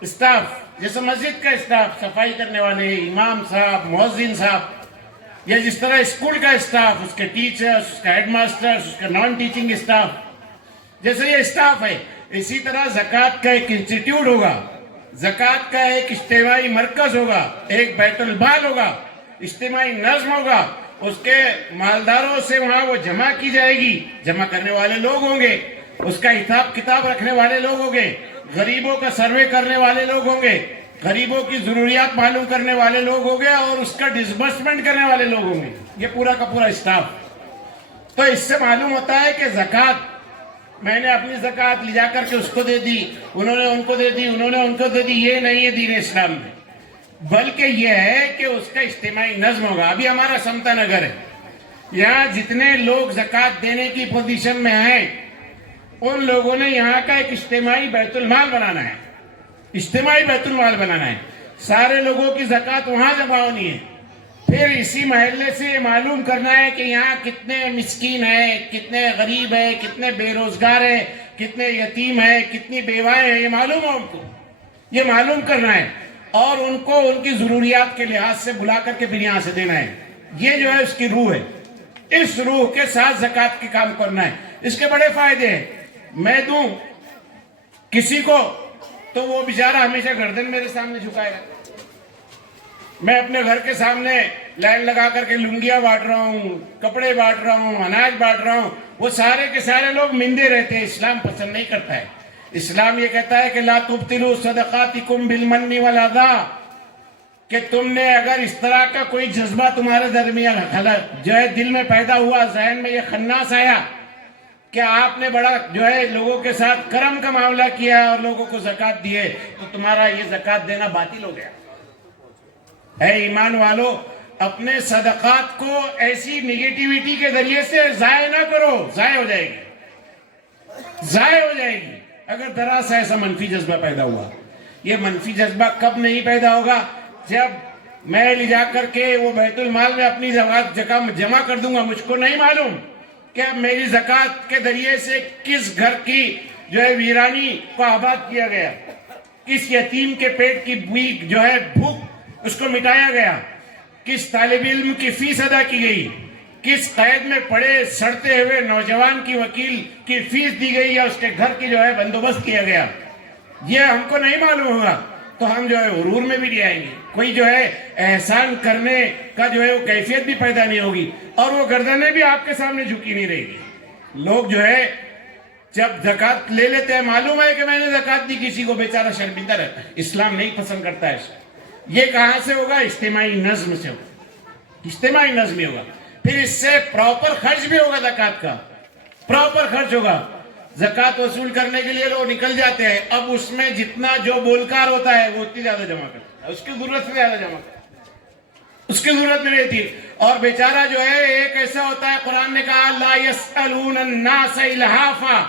اسٹاف جیسے مسجد کا اسٹاف، صفائی کرنے والے، امام صاحب، مؤذن صاحب، یا جس طرح اسکول کا اسٹاف، اس کے ٹیچرز، اس کا ہیڈ ماسٹرز، اس کا نان ٹیچنگ اسٹاف، جیسے یہ اسٹاف ہے، اسی طرح زکوٰۃ کا ایک انسٹیٹیوٹ ہوگا، زکوٰۃ کا ایک اجتماعی مرکز ہوگا، ایک بیت المال ہوگا، اجتماعی نظم ہوگا. اس کے مالداروں سے وہاں وہ جمع کی جائے گی، جمع کرنے والے لوگ ہوں گے، اس کا حساب کتاب رکھنے والے لوگ ہوں گے، غریبوں کا سروے کرنے والے لوگ ہوں گے، غریبوں کی ضروریات معلوم کرنے والے لوگ ہوں گے اور اس کا ڈسبرسمنٹ کرنے والے لوگ ہوں گے. یہ پورا کا پورا اسٹاف. تو اس سے معلوم ہوتا ہے کہ زکوٰۃ میں نے اپنی زکوٰۃ لے جا کر کے اس کو دے دی، انہوں نے ان کو دے دی، انہوں نے ان کو دے دی، یہ نہیں ہے دین اسلام میں، بلکہ یہ ہے کہ اس کا اجتماعی نظم ہوگا. ابھی ہمارا سمتا نگر ہے، یہاں جتنے لوگ زکوٰۃ دینے کی پوزیشن میں ہیں ان لوگوں نے یہاں کا ایک اجتماعی بیت المال بنانا ہے، اجتماعی بیت المال بنانا ہے. سارے لوگوں کی زکوٰۃ وہاں جمع ہونی ہے. پھر اسی محلے سے یہ معلوم کرنا ہے کہ یہاں کتنے مسکین ہیں، کتنے غریب ہیں، کتنے بے روزگار ہیں، کتنے یتیم ہیں، کتنی بیوائیں ہیں، یہ معلوم ہے ان کو، یہ معلوم کرنا ہے اور ان کو ان کی ضروریات کے لحاظ سے بلا کر کے پھر یہاں سے دینا ہے. یہ جو ہے اس کی روح ہے، اس روح کے ساتھ زکوٰۃ کے کام کرنا ہے. اس کے بڑے فائدے ہیں. میں دوں کسی کو تو وہ بیچارہ ہمیشہ گردن میرے سامنے جھکائے گا. میں اپنے گھر کے سامنے لائن لگا کر کے لنگیاں بانٹ رہا ہوں، کپڑے بانٹ رہا ہوں، اناج بانٹ رہا ہوں، وہ سارے کے سارے لوگ مندے رہتے ہیں. اسلام پسند نہیں کرتا ہے. اسلام یہ کہتا ہے کہ لا تبطلوا صدقاتکم بالمن والاذی، کہ تم نے اگر اس طرح کا کوئی جذبہ تمہارے درمیان جو ہے دل میں پیدا ہوا، ذہن میں یہ خناس آیا کہ آپ نے بڑا جو ہے لوگوں کے ساتھ کرم کا معاملہ کیا اور لوگوں کو زکوٰۃ دی ہے، تو تمہارا یہ زکوٰۃ دینا باطل ہو گیا. اے ایمان والو، اپنے صدقات کو ایسی نگیٹیویٹی کے ذریعے سے ضائع نہ کرو، ضائع ہو جائے گی، ضائع ہو جائے گی. اگر ذرا سا ایسا منفی جذبہ پیدا ہوا، یہ منفی جذبہ کب نہیں پیدا ہوگا؟ جب میں لے جا کر کے وہ بیت المال میں اپنی زکات جمع کر دوں گا. مجھ کو نہیں معلوم کہ اب میری زکات کے ذریعے سے کس گھر کی جو ہے ویرانی کو آباد کیا گیا, کس یتیم کے پیٹ کی جو ہے بھوک اس کو مٹایا گیا, کس طالب علم کی فیس ادا کی گئی, کس قید میں پڑے سڑتے ہوئے نوجوان کی وکیل کی فیس دی گئی یا اس کے گھر کی جو ہے بندوبست کیا گیا. یہ ہم کو نہیں معلوم ہوگا تو ہم جو ہے غرور میں بھی نہیں آئیں گے. کوئی جو ہے احسان کرنے کا جو ہے وہ کیفیت بھی پیدا نہیں ہوگی, اور وہ گردنیں بھی آپ کے سامنے جھکی نہیں رہے گی. لوگ جو ہے جب زکات لے لیتے ہیں, معلوم ہے کہ میں نے زکات دی, کسی کو بیچارہ شرمندہ رہتا ہے. اسلام نہیں پسند کرتا ہے. یہ کہاں سے ہوگا؟ اجتماعی نظم سے ہوگا, اجتماعی نظم ہی ہوگا. پھر اس سے پراپر خرچ بھی ہوگا, زکات کا پراپر خرچ ہوگا. زکات وصول کرنے کے لیے لوگ نکل جاتے ہیں, اب اس میں جتنا جو بولکار ہوتا ہے وہ اتنی زیادہ جمع کرتا ہے, اس کی ضرورت سے زیادہ جمع کرتا ہے, اس کی ضرورت نہیں رہتی. اور بیچارہ جو ہے ایک ایسا ہوتا ہے, قرآن نے کہا لا یسألون الناس الہافا,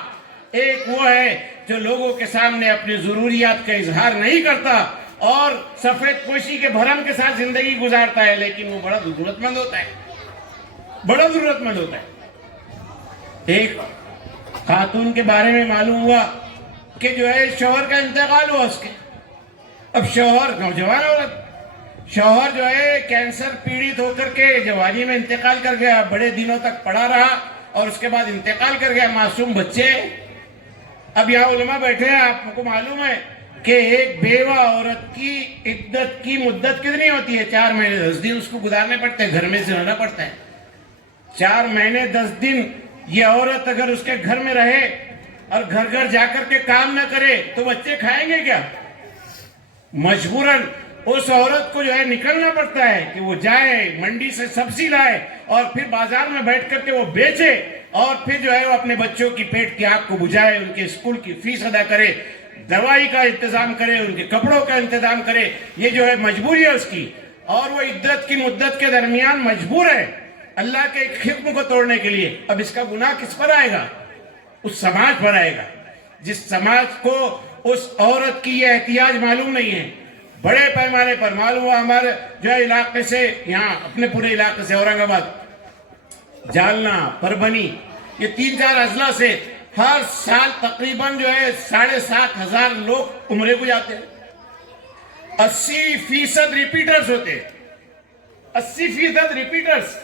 ایک وہ ہے جو لوگوں کے سامنے اپنی ضروریات کا اظہار نہیں کرتا اور سفید پوشی کے بھرم کے ساتھ زندگی گزارتا ہے, لیکن وہ بڑا ضرورت مند ہوتا ہے, بڑا ضرورت مند ہوتا ہے. ایک خاتون کے بارے میں معلوم ہوا کہ جو ہے شوہر کا انتقال ہوا اس کے. اب شوہر نوجوان عورت, شوہر جو ہے کینسر پیڑت ہو کر کے جوانی میں انتقال کر گیا, بڑے دنوں تک پڑا رہا اور اس کے بعد انتقال کر گیا. معصوم بچے. اب یہاں علماء بیٹھے ہیں, آپ کو معلوم ہے کہ ایک بیوہ عورت کی عدت کی مدت کتنی ہوتی ہے؟ 4 مہینے 10 دن اس کو گزارنے پڑتے ہیں, گھر میں سے رہنا پڑتا ہے. 4 مہینے 10 دن یہ عورت اگر اس کے گھر میں رہے اور گھر گھر جا کر کے کام نہ کرے تو بچے کھائیں گے کیا؟ مجبوراً اس عورت کو جو ہے نکلنا پڑتا ہے کہ وہ جائے منڈی سے سبزی لائے اور پھر بازار میں بیٹھ کر کے وہ بیچے اور پھر جو ہے وہ اپنے بچوں کی پیٹ کی آگ کو بجھائے, ان کے اسکول کی فیس ادا کرے, دوائی کا انتظام کرے, ان کے کپڑوں کا انتظام کرے. یہ جو ہے مجبوری ہے اس کی, اور وہ عدت کی مدت کے درمیان مجبور ہے اللہ کے ایک حکم کو توڑنے کے لیے. اب اس کا گناہ کس پر آئے گا؟ اس سماج پر آئے گا, جس سماج کو اس عورت کی یہ احتیاج معلوم نہیں ہے. بڑے پیمانے پر معلوم ہوا ہمارے جو ہے علاقے سے, یہاں اپنے پورے علاقے سے, اورنگ آباد, جالنا, پربھنی, یہ 3-4 اضلاع سے ہر سال تقریباً جو ہے 7,500 لوگ عمرے کو جاتے ہیں. 80% ریپیٹرز ہوتے ہیں, 80% ریپیٹرز,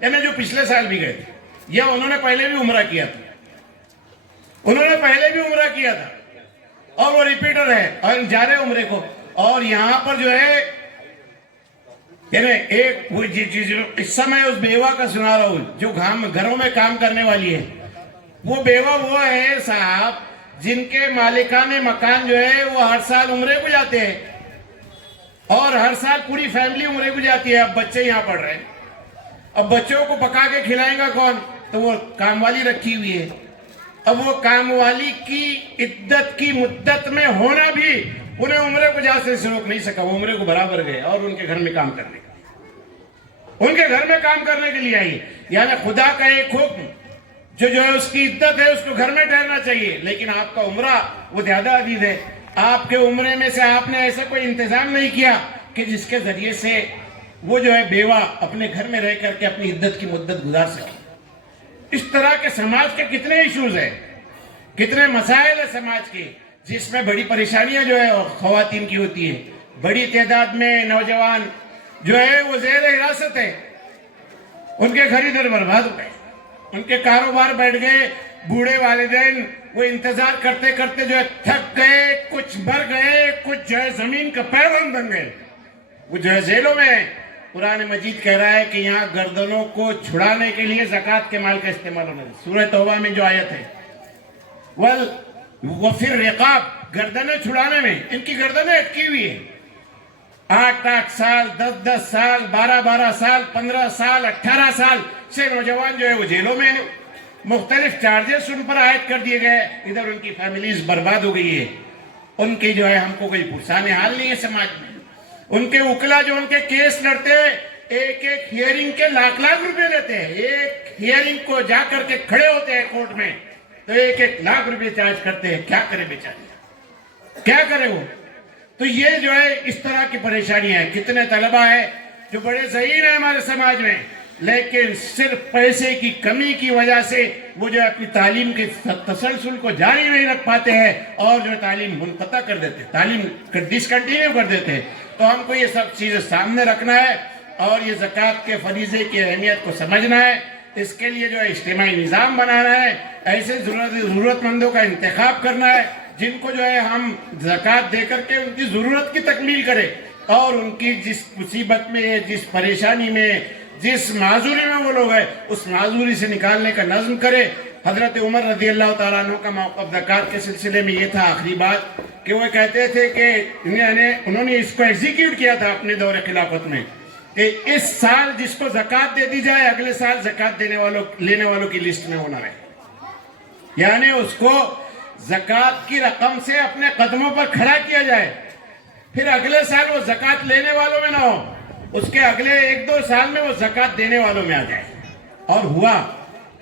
یعنی جو پچھلے سال بھی گئے تھے یا انہوں نے پہلے بھی عمرہ کیا تھا, انہوں نے پہلے بھی عمرہ کیا تھا اور وہ ریپیٹر ہے اور جا رہے عمرے کو. اور یہاں پر جو ہے یعنی ایک قصہ میں اس بیوہ کا سنا رہا ہوں جو گھروں میں کام کرنے والی ہے. وہ بیوہ وہ ہے صاحب جن کے مالکان مکان جو ہے وہ ہر سال عمرے کو جاتے ہیں اور ہر سال پوری فیملی عمرے کو جاتی ہے. اب بچے یہاں پڑھ رہے ہیں, اب بچوں کو پکا کے کھلائیں گا کون؟ تو وہ کام والی رکھی ہوئی ہے. اب وہ کام والی کی عدت کی مدت میں ہونا بھی انہیں عمرے کو جانے سے روک نہیں سکا. وہ عمرے کو برابر گئے اور ان کے گھر میں کام کرنے کے لیے آئی. یعنی خدا کا ایک حکم جو ہے اس کی عدت ہے, اس کو گھر میں ٹھہرنا چاہیے, لیکن آپ کا عمرہ وہ زیادہ عزیز ہے. آپ کے عمرے میں سے آپ نے ایسا کوئی انتظام نہیں کیا کہ جس کے ذریعے سے وہ جو ہے بیوہ اپنے گھر میں رہ کر کے اپنی عدت کی مدت گزار سکے. اس طرح کے سماج کے کتنے ایشوز ہیں, کتنے مسائل ہیں سماج کے, جس میں بڑی پریشانیاں جو ہے خواتین کی ہوتی ہیں. بڑی تعداد میں نوجوان جو ہے وہ زیر حراست ہے, ان کے گھر ادھر برباد ہو گئے, ان کے کاروبار بیٹھ گئے. بوڑھے والدین وہ انتظار کرتے کرتے جو ہے تھک گئے, کچھ مر گئے, کچھ جو ہے زمین کا پیرن بن گئے, وہ جو ہے ذیلوں میں ہے. قرآن مجید کہہ رہا ہے کہ یہاں گردنوں کو چھڑانے کے لیے زکوٰۃ کے مال کا استعمال ہونا ہے. سورہ توبہ میں جو آیت ہے وَفِي الرِّقَابِ, گردنیں چھڑانے میں, ان کی گردنیں اٹکی ہوئی ہیں. 8 سال, 10 سال, 12 سال, 15 سال, 18 سال سے نوجوان جو ہے وہ جیلوں میں ہیں. مختلف چارجز ان پر عائد کر دیے گئے. ادھر ان کی فیملیز برباد ہو گئی ہے. ان کی جو ہے ہم کو کوئی پرسان حال نہیں ہے سماج میں. ان کے وکلا جو ان کے کیس لڑتے ہیں, ایک ہیئرنگ کے لاکھ روپے لیتے ہیں. ایک ہیئرنگ کو جا کر کے کھڑے ہوتے ہیں کورٹ میں تو 1 لاکھ روپے چارج کرتے ہیں. کیا کرے بیچارے, کیا کرے وہ؟ تو یہ جو ہے اس طرح کی پریشانیاں ہیں. کتنے طلبہ ہیں جو بڑے ذہین ہیں ہمارے سماج میں، لیکن صرف پیسے کی کمی کی وجہ سے وہ جو اپنی تعلیم کے تسلسل کو جاری نہیں رکھ پاتے ہیں اور جو تعلیم منقطع کر دیتے ہیں، تعلیم ڈسکنٹینیو کر دیتے ہیں. تو ہم کو یہ سب چیزیں سامنے رکھنا ہے اور یہ زکوٰۃ کے فریضے کی اہمیت کو سمجھنا ہے. اس کے لیے جو ہے اجتماعی نظام بنانا ہے، ایسے ضرورت مندوں کا انتخاب کرنا ہے جن کو جو ہے ہم زکوٰۃ دے کر کے ان کی ضرورت کی تکمیل کریں اور ان کی جس مصیبت میں، جس پریشانی میں، جس معذوری میں وہ لوگ ہیں اس معذوری سے نکالنے کا نظم کرے. حضرت عمر رضی اللہ تعالیٰ عنہ کا موقف زکوٰۃ کے سلسلے میں یہ تھا آخری بات کہ وہ کہتے تھے کہ انہوں نے اس کو ایگزیکیوٹ کیا تھا اپنے دور خلافت میں کہ اس سال جس کو زکوٰۃ دے دی جائے اگلے سال زکوٰۃ لینے والوں کی لسٹ میں ہونا رہے. یعنی اس کو زکوٰۃ کی رقم سے اپنے قدموں پر کھڑا کیا جائے، پھر اگلے سال وہ زکوٰۃ لینے والوں میں نہ ہو، اس کے اگلے 1-2 سال میں وہ زکوٰۃ دینے والوں میں آ جائے. اور ہوا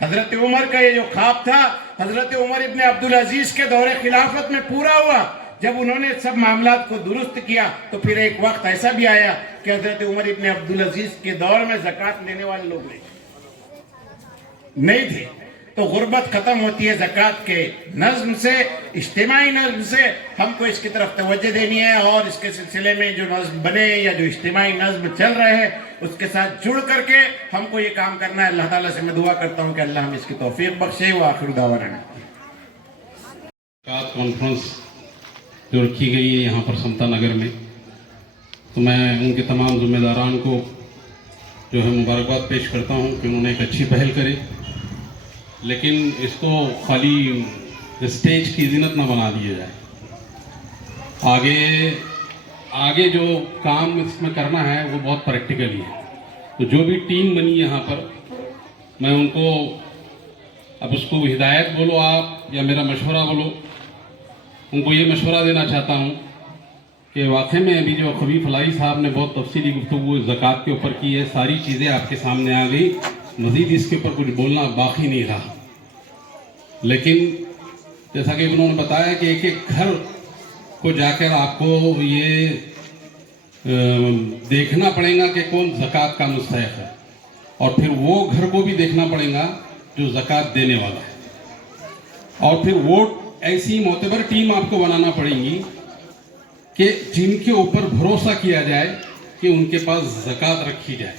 حضرت عمر کا یہ جو خواب تھا حضرت عمر ابن عبدالعزیز کے دور خلافت میں پورا ہوا. جب انہوں نے سب معاملات کو درست کیا تو پھر ایک وقت ایسا بھی آیا کہ حضرت عمر ابن عبدالعزیز کے دور میں زکوٰۃ لینے والے لوگ نہیں تھے. تو غربت ختم ہوتی ہے زکوٰۃ کے نظم سے، اجتماعی نظم سے. ہم کو اس کی طرف توجہ دینی ہے اور اس کے سلسلے میں جو نظم بنے یا جو اجتماعی نظم چل رہے ہیں اس کے ساتھ جڑ کر کے ہم کو یہ کام کرنا ہے. اللہ تعالیٰ سے میں دعا کرتا ہوں کہ اللہ ہمیں اس کی توفیق بخشے. وآخر دعوانا زکوٰۃ کانفرنس جو رکھی گئی ہے یہاں پر سمتا نگر میں، تو میں ان کے تمام ذمہ داران کو جو ہے مبارکباد پیش کرتا ہوں کہ انہوں نے ایک اچھی پہل کری، لیکن اس کو خالی اسٹیج کی زینت نہ بنا دیا جائے. آگے جو کام اس میں کرنا ہے وہ بہت پریکٹیکلی ہے. تو جو بھی ٹیم بنی یہاں پر، میں ان کو اب اس کو ہدایت بولو آپ یا میرا مشورہ بولو، ان کو یہ مشورہ دینا چاہتا ہوں کہ واقعی میں ابھی جو خبیب فلاحی صاحب نے بہت تفصیلی گفتگو زکوٰۃ کے اوپر کی ہے، ساری چیزیں آپ کے سامنے آ گئی، مزید اس کے اوپر کچھ بولنا باقی نہیں رہا. لیکن جیسا کہ انہوں نے بتایا کہ ایک ایک گھر کو جا کر آپ کو یہ دیکھنا پڑے گا کہ کون زکوٰۃ کا مستحق ہے، اور پھر وہ گھر کو بھی دیکھنا پڑے گا جو زکوٰۃ دینے والا ہے، اور پھر وہ ایسی معتبر ٹیم آپ کو بنانا پڑے گی کہ جن کے اوپر بھروسہ کیا جائے کہ ان کے پاس زکوٰۃ رکھی جائے.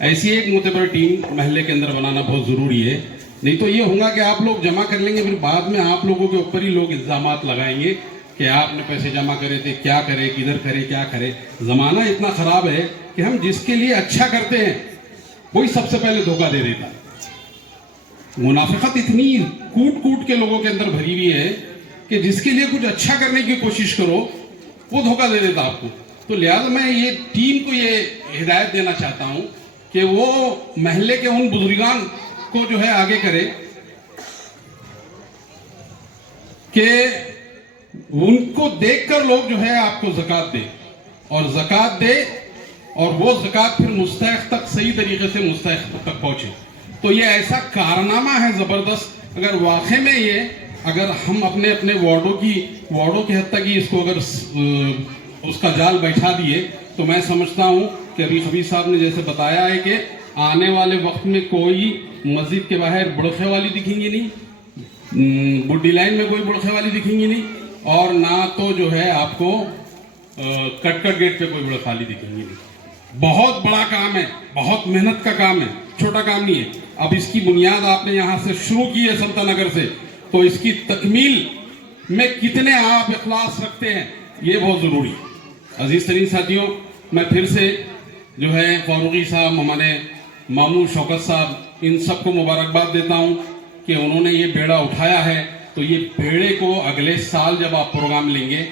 ایسی ایک معتبر ٹیم محلے کے اندر بنانا بہت ضروری ہے. نہیں تو یہ ہوگا کہ آپ لوگ جمع کر لیں گے، پھر بعد میں آپ لوگوں کے اوپر ہی لوگ الزامات لگائیں گے کہ آپ نے پیسے جمع کرے تھے، کیا کرے، کدھر کرے، کیا کرے. زمانہ اتنا خراب ہے کہ ہم جس کے لیے اچھا کرتے ہیں وہی سب سے پہلے دھوکہ دے دیتا ہے. منافقت اتنی کوٹ کے لوگوں کے اندر بھری ہوئی ہے کہ جس کے لیے کچھ اچھا کرنے کی کوشش کرو وہ دھوکہ دے دیتا آپ کو. تو لہٰذا میں یہ ٹیم کو یہ ہدایت دینا چاہتا ہوں کہ وہ محلے کے ان بزرگان کو جو ہے آگے کرے کہ ان کو دیکھ کر لوگ جو ہے آپ کو زکوٰۃ دے، اور زکوٰۃ دے اور وہ زکوٰۃ پھر مستحق تک صحیح طریقے سے مستحق تک پہنچے. تو یہ ایسا کارنامہ ہے زبردست. اگر واقعی میں اگر ہم اپنے وارڈوں کے حد تک ہی اس کو اگر اس کا جال بیٹھا دیے تو میں سمجھتا ہوں کہ ابھی خبیب صاحب نے جیسے بتایا ہے کہ آنے والے وقت میں کوئی مسجد کے باہر بڑخے والی دکھیں گی نہیں، بڈی لائن میں کوئی بڑخے والی دکھیں گی نہیں، اور نہ تو جو ہے آپ کو کٹ گیٹ پہ کوئی بڑخے والی دکھیں گی نہیں. بہت بڑا کام ہے، بہت محنت کا کام ہے، چھوٹا کام نہیں ہے. اب اس کی بنیاد آپ نے یہاں سے شروع کی ہے سمتا نگر سے، تو اس کی تکمیل میں کتنے آپ اخلاص رکھتے ہیں یہ بہت ضروری ہے. عزیز ترین ساتھیوں، میں پھر سے جو ہے فاروقی صاحب، ہمارے ماموں شوکت صاحب، ان سب کو مبارکباد دیتا ہوں کہ انہوں نے یہ بیڑا اٹھایا ہے. تو یہ بیڑے کو اگلے سال جب آپ پروگرام لیں گے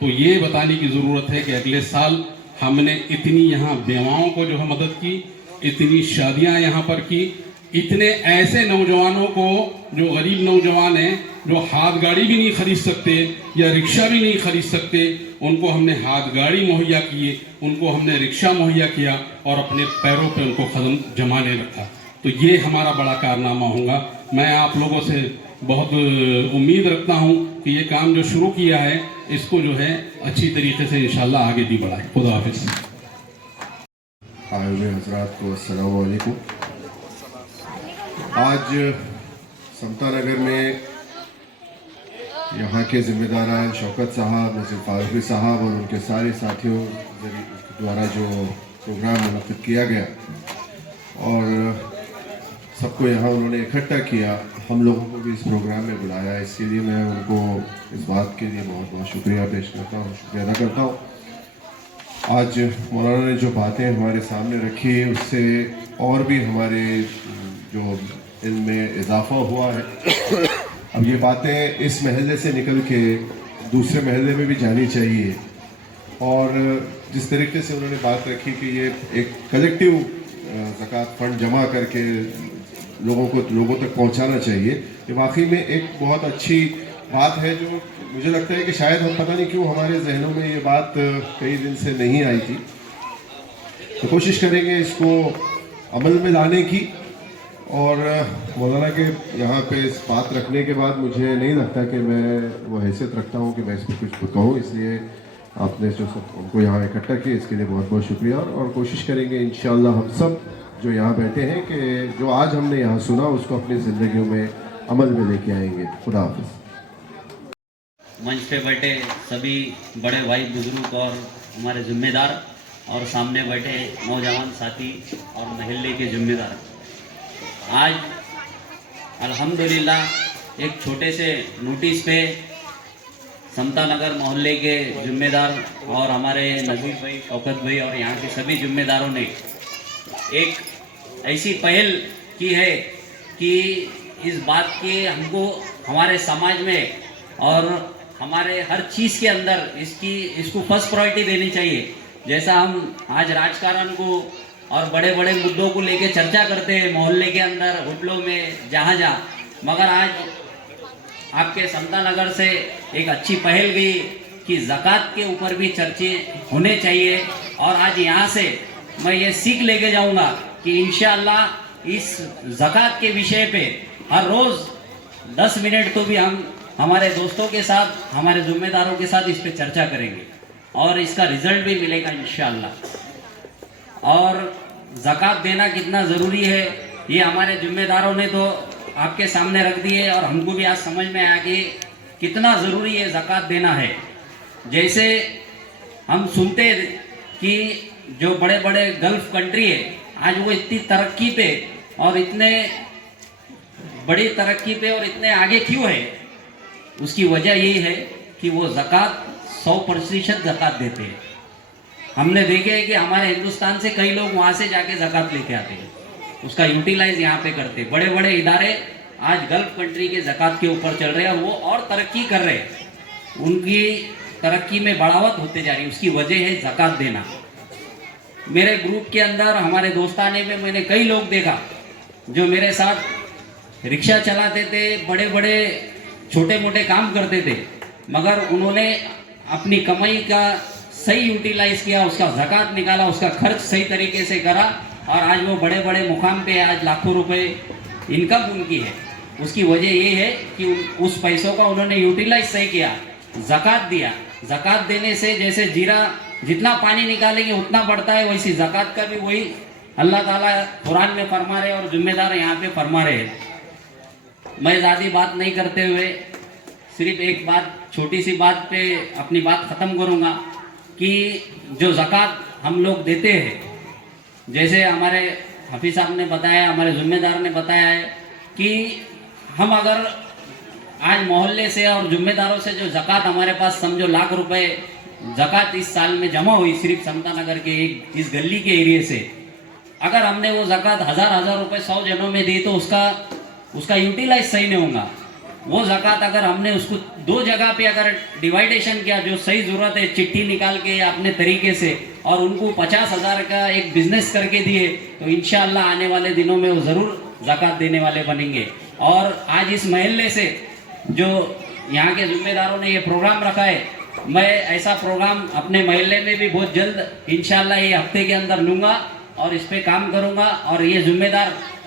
تو یہ بتانے کی ضرورت ہے کہ اگلے سال ہم نے اتنی یہاں بیواؤں کو جو ہے مدد کی، اتنی شادیاں یہاں پر کی، اتنے ایسے نوجوانوں کو جو غریب نوجوان ہیں، جو ہاتھ گاڑی بھی نہیں خرید سکتے یا رکشہ بھی نہیں خرید سکتے، ان کو ہم نے ہاتھ گاڑی مہیا کیے، ان کو ہم نے رکشہ مہیا کیا اور اپنے پیروں پہ ان کو قدم جمانے رکھا. تو یہ ہمارا بڑا کارنامہ ہوگا. میں آپ لوگوں سے بہت امید رکھتا ہوں کہ یہ کام جو شروع کیا ہے اس کو جو ہے اچھی طریقے سے انشاءاللہ آگے بھی بڑھائیں. خدا حافظ. آئے ہوئے حضرات کو السلام علیکم. آج سمتا نگر میں یہاں کے ذمہ داران شوکت صاحب، نذیر فاروقی صاحب اور ان کے سارے ساتھیوں دوارا جو پروگرام منعقد کیا گیا اور سب کو یہاں انہوں نے اکٹھا کیا، ہم لوگوں کو بھی اس پروگرام میں بلایا، اس کے لیے میں ان کو اس بات کے لیے بہت بہت شکریہ پیش کرتا ہوں، شکریہ ادا کرتا ہوں. آج مولانا نے جو باتیں ہمارے سامنے رکھی اس سے اور بھی ہمارے جو علم میں اضافہ ہوا ہے. اب یہ باتیں اس محلے سے نکل کے دوسرے محلے میں بھی جانی چاہیے، اور جس طریقے سے انہوں نے بات رکھی کہ یہ ایک کلیکٹیو زکوٰۃ فنڈ جمع کر کے لوگوں تک پہنچانا چاہیے، یہ واقعی میں ایک بہت اچھی بات ہے جو مجھے لگتا ہے کہ شاید ہم پتہ نہیں کیوں ہمارے ذہنوں میں یہ بات کئی دن سے نہیں آئی تھی. تو کوشش کریں گے اس کو عمل میں لانے کی. اور مولانا کے یہاں پہ اس بات رکھنے کے بعد مجھے نہیں لگتا کہ میں وہ حیثیت رکھتا ہوں کہ میں اس پہ کچھ کہوں، اس لیے آپ نے جو سب ان کو یہاں اکٹھا کیا اس کے لیے بہت بہت شکریہ. اور کوشش کریں گے انشاءاللہ ہم سب جو یہاں بیٹھے ہیں کہ جو آج ہم نے یہاں سنا اس کو اپنی زندگیوں میں عمل میں لے کے آئیں گے. خدا حافظ. منچ پہ بیٹھے سبھی بڑے بھائی بزرگ اور ہمارے ذمہ دار، اور سامنے بیٹھے نوجوان ساتھی اور محلے کے ذمہ دار، آج الحمدللہ ایک چھوٹے سے نوٹس پہ سمتا نگر محلے کے ذمہ دار اور ہمارے نذیر بھائی، شوکت بھائی اور یہاں کے سبھی ذمہ داروں نے ایک ایسی پہل کی ہے کہ اس بات کے ہم کو ہمارے سماج میں اور ہمارے ہر چیز کے اندر اس کو فرسٹ پرائرٹی دینی چاہیے. جیسا ہم آج راجکارن کو اور بڑے بڑے مدعوں کو لے کے چرچا کرتے ہیں محلے کے اندر، ہوٹلوں میں، جہاں مگر آج آپ کے سمتا نگر سے ایک اچھی پہل گئی کہ زکوٰۃ کے اوپر بھی چرچے ہونے چاہیے. اور آج یہاں سے میں یہ سیکھ لے کے جاؤں گا کہ انشاءاللہ اس زکوٰۃ کے وشے پہ ہر روز 10 منٹ تو بھی ہم ہمارے دوستوں کے ساتھ، ہمارے ذمہ داروں کے ساتھ اس پہ چرچا کریں گے اور اس کا رزلٹ بھی ملے گا انشاءاللہ. اور زکوٰۃ دینا کتنا ضروری ہے یہ ہمارے ذمہ داروں نے تو آپ کے سامنے رکھ دی ہے، اور ہم کو بھی آج سمجھ میں آیا کہ کتنا ضروری ہے زکوٰۃ دینا ہے. جیسے ہم سنتے کہ جو بڑے بڑے گلف کنٹری ہے آج وہ اتنی ترقی پہ اور اتنے بڑی ترقی پہ اور اتنے آگے کیوں ہے، اس کی وجہ یہی ہے کہ وہ زکوٰۃ 100% زکوٰۃ دیتے ہیں. ہم نے دیکھے ہے کہ ہمارے ہندوستان سے کئی لوگ وہاں سے جا کے زکوٰۃ لے کے آتے ہیں، اس کا یوٹیلائز یہاں پہ کرتے. بڑے بڑے ادارے آج گلف کنٹری کے زکوٰۃ کے اوپر چل رہے ہیں اور وہ اور ترقی کر رہے ہیں، ان کی ترقی میں بڑھاوت ہوتے جا رہی ہے. اس کی وجہ ہے زکوٰۃ دینا. میرے گروپ کے اندر ہمارے دوستانے میں میں نے کئی لوگ دیکھا جو میرے ساتھ رکشہ چلاتے تھے، بڑے بڑے چھوٹے موٹے کام کرتے تھے، مگر انہوں نے اپنی کمائی کا صحیح یوٹیلائز کیا، اس کا زکوٰۃ نکالا، اس کا خرچ صحیح طریقے سے کرا، اور آج وہ بڑے بڑے مقام پہ آج لاکھوں روپے انکم ان کی ہے. اس کی وجہ یہ ہے کہ اس پیسوں کا انہوں نے یوٹیلائز صحیح کیا، زکوٰۃ دیا. زکوٰۃ دینے سے جیسے جیرا جتنا پانی نکالیں گے اتنا بڑھتا ہے، ویسی زکوٰۃ کا بھی وہی اللہ تعالیٰ قرآن میں فرما رہے اور ذمہ دار یہاں پہ فرما رہے ہیں. میں زیادہ بات نہیں کرتے ہوئے صرف ایک بات، چھوٹی سی بات پہ اپنی بات ختم کروں گا کہ جو زکوٰۃ ہم لوگ دیتے ہیں، جیسے ہمارے حفیظ صاحب نے بتایا، ہمارے ذمہ دار نے بتایا ہے کہ ہم اگر آج محلے سے اور ذمہ داروں سے جو زکوٰۃ ہمارے پاس سمجھو لاکھ روپے زکوٰۃ اس سال میں جمع ہوئی صرف سمتا نگر کے اس گلی کے ایریے سے، اگر ہم نے وہ زکوٰۃ ہزار روپے 100 جنوں میں دی تو اس کا یوٹیلائز صحیح نہیں ہوگا. وہ زکوٰۃ اگر ہم نے اس کو 2 جگہ پہ اگر ڈیوائیڈیشن کیا، جو صحیح ضرورت ہے چٹھی نکال کے یا اپنے طریقے سے، اور ان کو 50,000 کا ایک بزنس کر کے دیے، تو انشاءاللہ آنے والے دنوں میں وہ ضرور زکوٰۃ دینے والے بنیں گے. اور آج اس محلے سے جو یہاں کے ذمہ داروں نے یہ پروگرام رکھا ہے، میں ایسا پروگرام اپنے محلے میں بھی بہت جلد انشاءاللہ یہ ہفتے کے اندر لوں گا اور اس پہ کام کروں گا. اور یہ ذمہ دار